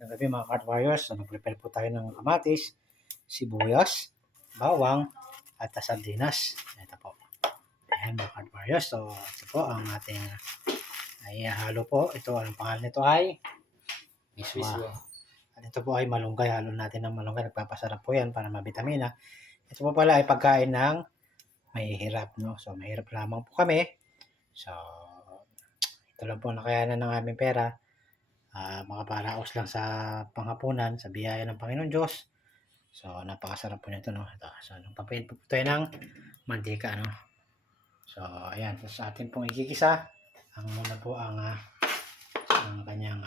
Magandang gabi mga Card Warriors. So, nag-prepare po tayo ng kamatis, sibuyas, bawang, at sardinas. Ito po. Ayan mga Card Warriors. So, ito po ang ating ay halo po. Ito, ang pangalan nito ay miswa. At ito po ay malunggay. Halo natin ng malunggay. Nagpapasarap po yan para mabitamina. Ito po pala ay pagkain ng mahihirap. No? So, mahirap lamang po kami. So, ito lang po nakayanan ng aming pera. Makaparaos lang sa panghapunan sa biyaya ng Panginoon Diyos. So, napakasarap po nito, no? Ito. So, nagpapahid po tayo ng mantika, no? So, ayan. So, sa atin pong igigisa, ang muna po ang kanyang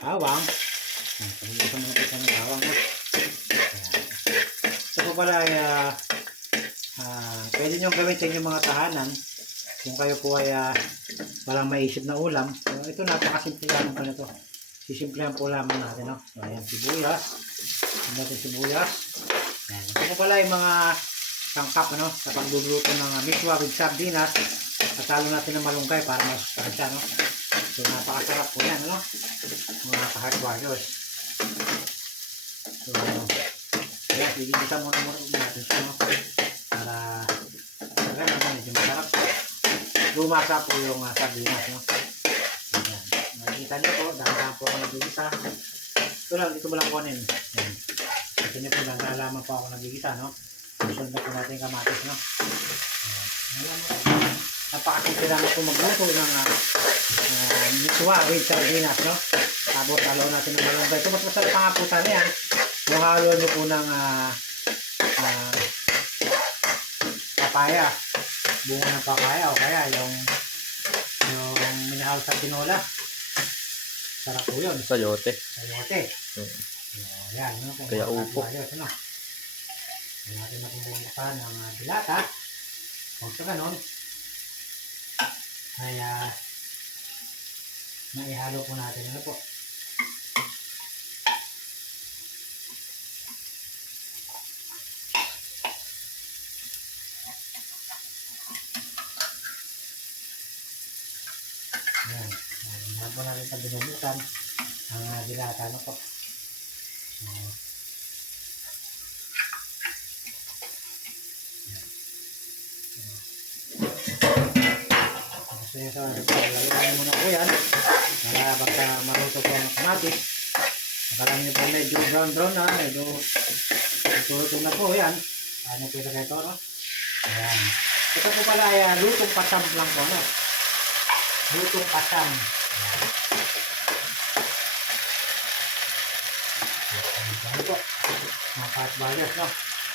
bawang. Ayan. Pagigisa muna po tayo ng bawang, no? Ayan. Ito po pala ay pwede nyo gawin sa inyong mga tahanan kung kayo po ay walang maisip na ulam. So, ito napakasimple lamang po nito. Sisimplihan po lamang natin, no? So, ayan, sibuyas. Ayan natin sibuyas. Ayan. Ito po pala yung mga tangkap, ano? Sa pagluluto ng miswa with sardinas. At halo natin ng malunggay para masustansya, no? So, napakasarap po yan, ano? Mga ka-heart warriors. So, ayan, igigisa muna natin siya, no? Para medyo masarap. Lumasa po yung sardinas, no? Ayan. Nakikita nyo po, dahan-dahan po ako nagigisa. Ito lang, dito mo lang kunin. Ayan. Ito nyo po, dahan-dahan po ako nagigisa, no? Susunod na po natin kamatis, no? Ayan. Napakasimple lang po magluto ng miswa with sardinas, no? Tapos halo natin ng malunggay. Ito mas masarap pa nga po sana yan. Yung halo nyo po ng papaya. Bunga ng papaya o kaya yung minahal sa tinola. Sarap po yun. Sayote. Sayote. Ayan, no? Kaya upo. Ayan natin na pumunta ng dilata. Kung sa ganon, ay maihalo po natin. Ano po? Ayan. Ayan po natin sa binubukan ang dilata. Ano po? So, lalagyan muna po yan para baka maruto po ang kamatis. Makalang nyo po medyo brown na, medyo tuto na po yan. Ano po ilagay ito, no? Ayan. Ito po pala ay lutong pasam lang po, no? Lutong pasam. Ayan po. Mga patbayas, no?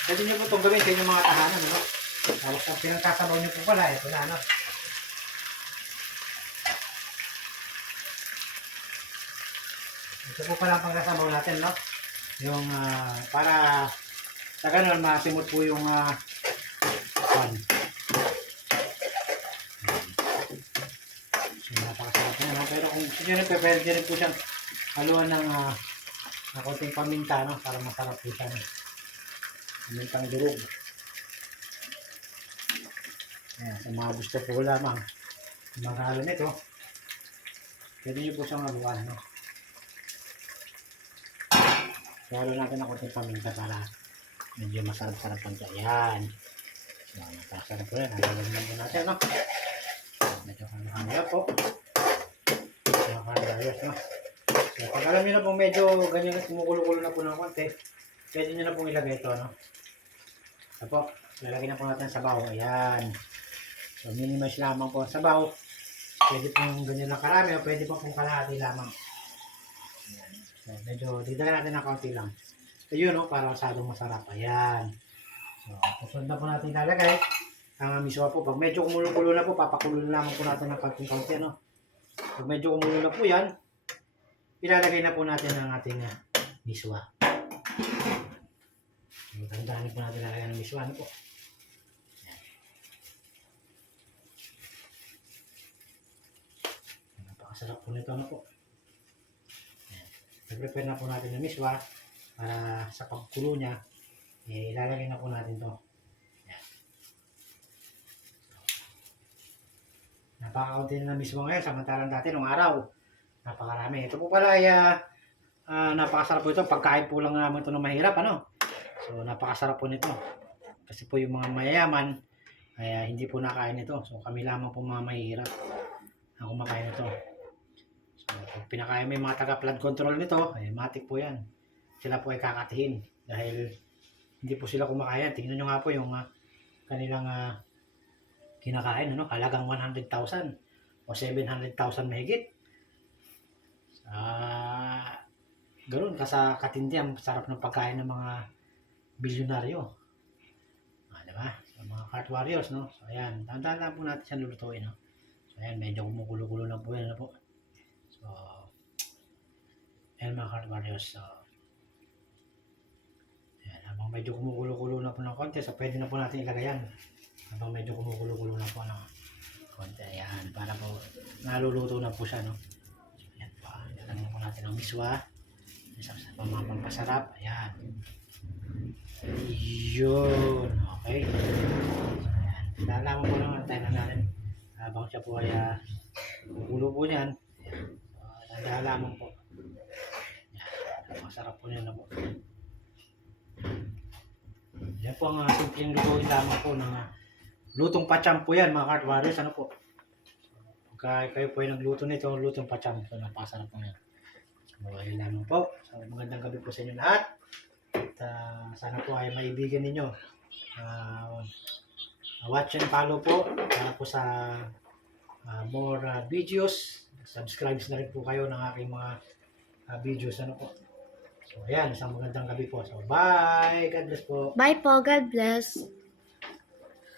Pwede nyo po itong gawin sa inyong mga tahanan, no? Tapos ang pinagkasabaw nyo po pala, ito na, no? Ito po pala ang pangkasabaw natin, no? Yung para sa ganun masimot po yung pan. So, napakasarap na, no? Pero kung gusto nyo rin, pwede rin po siyang haluan ng konting paminta, no? Para masarap po siya, no? Pamintang durog. Ayan, sa mga gusto po lamang maghalo nito, pwede nyo po siyang haluan, no? Halo natin ang konting paminta para medyo masarap-sarap lang siya. Ayan. So, napakasarap po yan. Halo lang po natin, no? Medyo halo po. Nakakayos, no? So, pag alam nyo na po medyo ganyan na kumukulo-kulo na po ng konti, pwede nyo na pong ilagay ito, no? So po, lalagay na po natin sa sabaw. Ayan. So, minimize lamang po ang sabaw. Pwede pong ganyan lang karami o pwede pong kalahati lamang. Ayan. So, medyo didagan natin ng kaunti lang. Ayun, no? Para masyadong masarap. Ayan. So, susunod na po natin ilalagay ang miswa po. Pag medyo kumulo-kulo na po, papakulo na naman po natin ng kaunti-kaunti, no? Pag medyo kumulo na po yan, ilalagay na po natin ang ating miswa. So, tandaan po natin ilalagay ng miswa, no po? Ayan. Napakasarap po nito, no po? I-prepare na po natin ng miswa para sa pagkulo niya, ilalagay na po natin to. Ayan. Napakaunti na miswa ngayon, samantalang dati nung araw, napakarami. Ito po pala ay napakasarap po ito. Pagkain po lang naman ito ng mahirap, ano? So, napakasarap po nito. Kasi po yung mga mayayaman, ay hindi po nakain ito. So, kami lamang po mga mahihirap ang kumakain ito. So, pag pinakain mo yung mga taga-flood control nito, ay matik po yan. Sila po ay kakatihin. Dahil hindi po sila kumakain. Tingnan nyo nga po yung kanilang kinakain, ano? Halagang 100,000 o 700,000 mahigit. Ganoon katindi ang sarap ng pagkain ng mga bilyonaryo. Diba? So, mga cart warriors, no? So, ayan. Tandaan lang po natin siyang lulutuin, no? So, ayan. Medyo kumukulo-kulo lang po yan, ano po? So, ayan mga cart warriors. So, ayan. Habang medyo kumukulo-kulo na po ng konti, so pwede na po natin ilagay yan. Habang medyo kumukulo-kulo na po ng konti. Ayan. Para po naluluto na po siya, no? So, ayan pa. Ilagay po natin ang miswa. Isa sa mga pampasarap. Ayan. Yun. Okay. So, ayan. Lalaman ko lang. Antayin na natin. Habang siya po ay gugulo po niyan. Ayan. So, lalaman po. Ayan. Masarap po niyan na po. Yan po ang simpleng lutuin lamang po ng lutong pacham po yan mga cart warriors. Ano po? Pagka kayo po ay nagluto nito, lutong pacham. So, napasarap po yan. So, ayun lamang po. So, magandang gabi po sa inyo lahat. At sana po ay maibigan ninyo. Watch and follow po para po sa more videos. Subscribe na rin po kayo ng aking mga videos. Ano po? So, ayan. Isang magandang gabi po. So, bye! God bless po. Bye po. God bless.